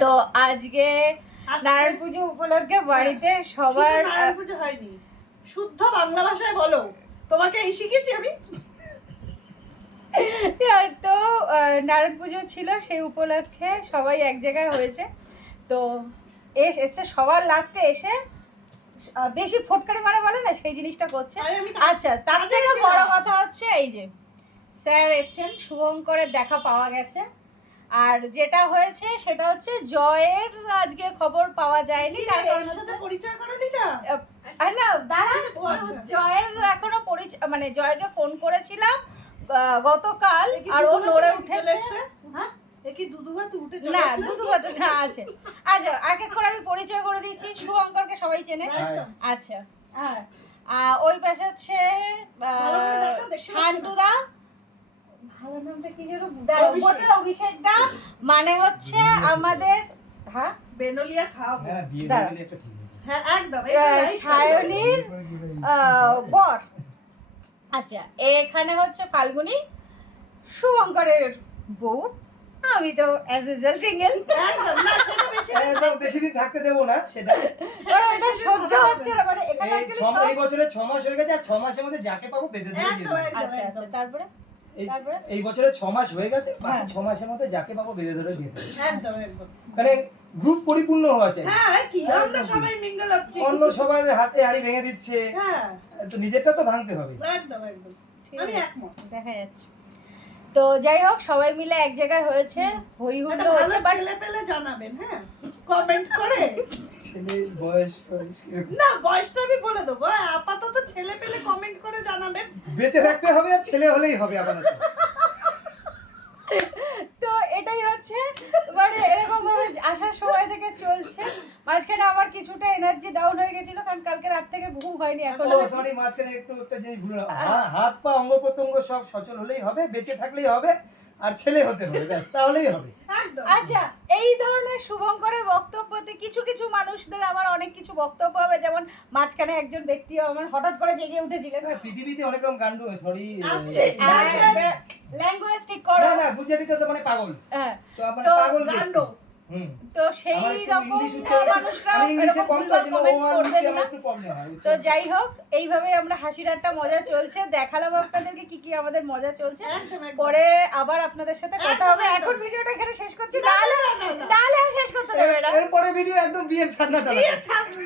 তো আজকে নারায়ণ পুজো উপলক্ষে বাড়িতে সবার নারায়ণ পুজো হয়নি শুদ্ধ বাংলা ভাষায় বলো তোমাকে এই শিখেছি আমি। আহ, তো নারায়ণ পুজো ছিল সেই উপলক্ষে সবাই এক জায়গায় হয়েছে। তো এস সবার লাস্টে এসে বেশি ফটকারি মানে বলে না সেই জিনিসটা করছে। আচ্ছা তার থেকে বড় কথা হচ্ছে এই যে স্যার এসছেন শুভঙ্করের দেখা পাওয়া গেছে। আর যেটা হয়েছে সেটা হচ্ছে জয়ের আজকে খবর পাওয়া যায়নি তার কারণ সাথে হচ্ছে পরিচয় করালি না? আর না দাঁড়া আচ্ছা। জয়ের এখনও পরিচয় মানে জয়কে ফোন করেছিলাম গতকাল আর ও নড়ে উঠে উঠেছে। হ্যাঁ? কি দুধু উঠে না এসছে? না আছে। আচ্ছা এক এক করে আমি পরিচয় করে দিচ্ছি শুভঙ্করকে সবাই চেনে। আচ্ছা হ্যাঁ। ওই পাশে হচ্ছে। শান্টুদা ভালো নামটা কি যেন? দাঁড়াও, অভিষেক। দা। মানে হচ্ছে আমাদের হ্যাঁ? বেনলিয়া খাওয়াবো। হ্যাঁ। হয়ে। হ্যাঁ একদম সায়নীর বর। আচ্ছা এখানে হচ্ছে ফাল্গুনি শুভঙ্করের বউ। আমি তো অ্যাজ ইউজুয়াল সিঙ্গেল একদম না সেটা বেশি দিন বেশি দিন থাকতে দেবো না সেটা। এটা সহ্য হচ্ছে না মানে এখানে এই বছরে ছ মাস হয়ে গেছে আর ছ মাসের মধ্যে যাকে পাবো বেঁধে দেবো। আচ্ছা আচ্ছা তারপরে? এই বছরে ছ মাস হয়ে গেছে বাকি হ্যাঁ। ছ মাসের মধ্যে যাকে পাবো বেঁধে ধরে দিয়ে দেবো একদম একদম। মানে গ্রুপ পরিপূর্ণ হওয়া চাই। হ্যাঁ কি? আমরা সবাই মিঙ্গল হচ্ছি। অন্য সবার হাতে হাড়ি ভেঙে দিচ্ছে। হ্যাঁ। তো নিজেরটা তো ভাঙতে হবে। একদম একদম। আমি একমত। দেখা যাচ্ছে। তো যাই হোক সবাই মিলে এক জায়গায় হয়েছে হই হুল্লো ভালো হয়েছে বাট ছেলে পেলে জানাবেন হ্যাঁ? কমেন্ট করে। ছেলে বয়স কীরকম। না বয়সটা আমি বলে দেবো। হ্যাঁ, আপাতত ছেলে পেলে কমেন্ট করে জানাবেন। বেঁচে থাকতে হবে আর ছেলে হলেই হবে আপাতত তো এটাই হচ্ছে মানে এরকম ভাবে আসার সময় থেকে চলছে। মাঝখানে আমার কিছুটা এনার্জি ডাউন হয়ে গেছিল কারণ কালকে রাত থেকে ঘুম হয়নি এখন। সরি মাঝখানে একটু একটা জিনিস ভুল হলো। হা- হাত পা অঙ্গ প্রত্যঙ্গ সব সচল হলেই হবে বেঁচে থাকলেই হবে আর ছেলে হতে হবে ব্যাস তাহলেই হবে। আচ্ছা এই ধরনের শুভঙ্করের বক্তব্যতে কিছু কিছু মানুষদের আবার অনেক কিছু বক্তব্য হবে যেমন মাঝখানে একজন ব্যক্তি আমার হঠাৎ করে জেগে উঠেছিলেন। না, পৃথিবীতে অনেক রকম গান্ডু সরি ল্যাঙ্গুয়েজ ঠিক করো। না না গুজরাটিতে তো মানে পাগল। হ্যাঁ তো আমার পাগল কাণ্ড। তো সেই রকম মানুষরা তো যাই হোক এইভাবে আমরা হাসির আড্ডা মজা চলছে। দেখালাম আপনাদেরকে কি কি আমাদের মজা চলছে। পরে আবার আপনাদের সাথে কথা হবে। এখন ভিডিওটা এখানে শেষ করছি। না, নাহলে। নাহলে শেষ করতে দেবে না। এরপরে ভিডিও একদম বিয়ে ছাড়না